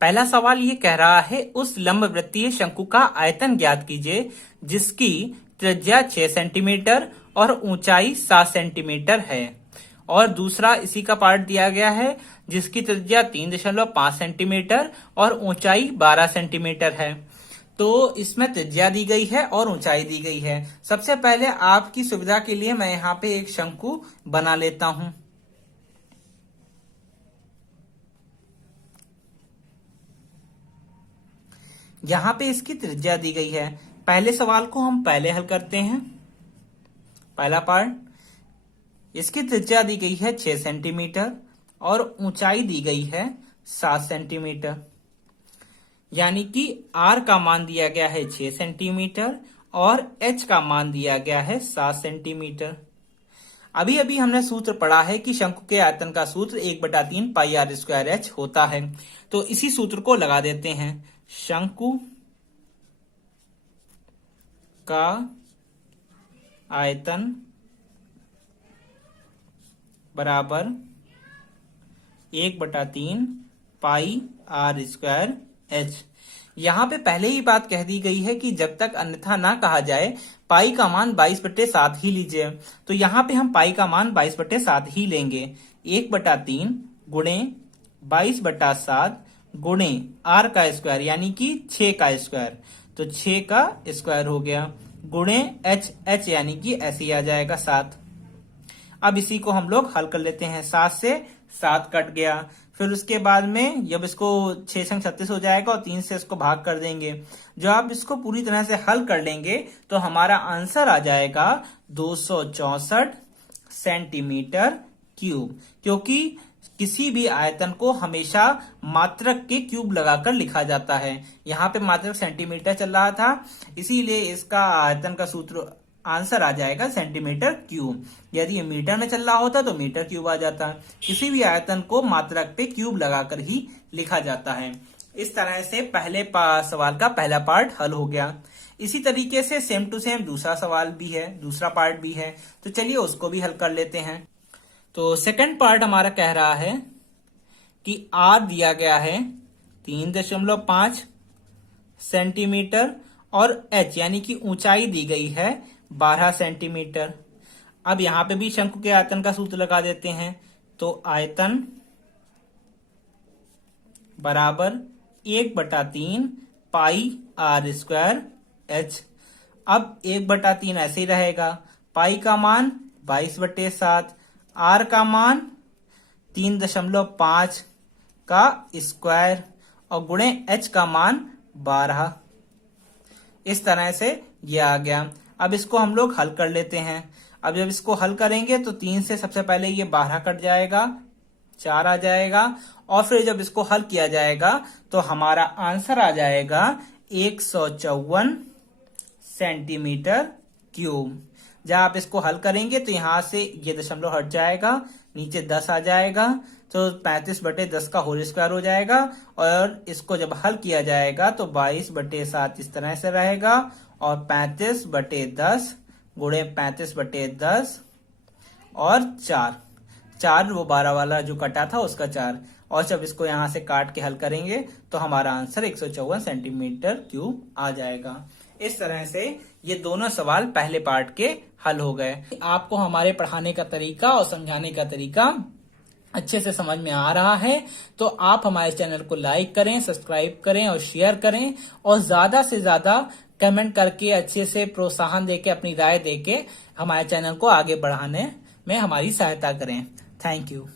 पहला सवाल ये कह रहा है उस लंबवृत्तीय शंकु का आयतन ज्ञात कीजिए जिसकी त्रिज्या 6 सेंटीमीटर और ऊंचाई 7 सेंटीमीटर है। और दूसरा इसी का पार्ट दिया गया है जिसकी त्रिज्या 3.5 सेंटीमीटर और ऊंचाई 12 सेंटीमीटर है। तो इसमें त्रिज्या दी गई है और ऊंचाई दी गई है। सबसे पहले आपकी सुविधा के लिए मैं यहाँ पे एक शंकु बना लेता हूं। यहाँ पे इसकी त्रिज्या दी गई है। पहले सवाल को हम पहले हल करते हैं। पहला पार्ट, इसकी त्रिज्या दी गई है 6 सेंटीमीटर और ऊंचाई दी गई है 7 सेंटीमीटर, यानी कि R का मान दिया गया है 6 सेंटीमीटर और H का मान दिया गया है 7 सेंटीमीटर। अभी अभी हमने सूत्र पढ़ा है कि शंकु के आयतन का सूत्र 1/3 पाई R स्क्वायर H होता है। तो इसी सूत्र को लगा देते हैं। शंकु का आयतन बराबर 1/3 पाई R स्क्वायर H। यहाँ पे पहले ही बात कह दी गई है कि जब तक अन्यथा ना कहा जाए पाई का मान 22/7 ही लीजिए। तो यहाँ पे हम पाई का मान 22/7 ही लेंगे। 1/3 गुणे 22/7 गुणे R का स्क्वायर यानी कि 6 का स्क्वायर, तो 6 का स्क्वायर हो गया, गुणे H यानी कि ऐसे ही आ जाएगा 7। अब इसी को हम लोग हल कर लेते हैं। 7 से 7 कट गया। फिर उसके बाद में जब इसको 6 संग 36 हो जाएगा और 3 से इसको भाग कर देंगे। जब आप इसको पूरी तरह से हल कर लेंगे तो हमारा आंसर आ जाएगा 264 सेंटीमीटर क्यूब, क्योंकि किसी भी आयतन को हमेशा मात्रक के क्यूब लगाकर लिखा जाता है। यहाँ पे मात्रक सेंटीमीटर चल रहा था, इसीलिए इसका आयतन का सूत्र आंसर आ जाएगा सेंटीमीटर क्यूब। यदि ये मीटर में चल रहा होता तो मीटर क्यूब आ जाता। किसी भी आयतन को मात्रक पे क्यूब लगाकर ही लिखा जाता है। इस तरह से पहले सवाल का पहला पार्ट हल हो गया। इसी तरीके से सेम टू सेम दूसरा सवाल भी है, दूसरा पार्ट भी है। तो चलिए उसको भी हल कर लेते हैं। तो सेकंड पार्ट हमारा कह रहा है कि R दिया गया है 3.5 सेंटीमीटर और H यानी कि ऊंचाई दी गई है 12 सेंटीमीटर। अब यहां पे भी शंकु के आयतन का सूत्र लगा देते हैं। तो आयतन बराबर 1/3 पाई R स्क्वायर H। अब 1/3 ऐसे ही रहेगा। पाई का मान 22/7, R का मान 3.5 का स्क्वायर और गुणे H का मान 12। इस तरह से ये आ गया। अब इसको हम लोग हल कर लेते हैं। अब जब इसको हल करेंगे तो 3 से सबसे पहले ये 12 कट जाएगा, 4 आ जाएगा और फिर जब इसको हल किया जाएगा तो हमारा आंसर आ जाएगा 154 सेंटीमीटर क्यूब। जब आप इसको हल करेंगे तो यहां से ये दशमलव हट जाएगा, नीचे 10 आ जाएगा, तो 35/10 का होल स्क्वायर हो जाएगा। और इसको जब हल किया जाएगा तो 22/7 इस तरह से रहेगा और 35/10 गुणे 35/10 और 4 वो 12 वाला जो कटा था उसका 4। और जब इसको यहां से काट के हल करेंगे तो हमारा आंसर 154 सेंटीमीटर क्यूब आ जाएगा। इस तरह से ये दोनों सवाल पहले पार्ट के हल हो गए। आपको हमारे पढ़ाने का तरीका और समझाने का तरीका अच्छे से समझ में आ रहा है तो आप हमारे चैनल को लाइक करें, सब्सक्राइब करें और शेयर करें और ज्यादा से ज्यादा कमेंट करके अच्छे से प्रोत्साहन देके, अपनी राय देके हमारे चैनल को आगे बढ़ाने में हमारी सहायता करें। Thank you.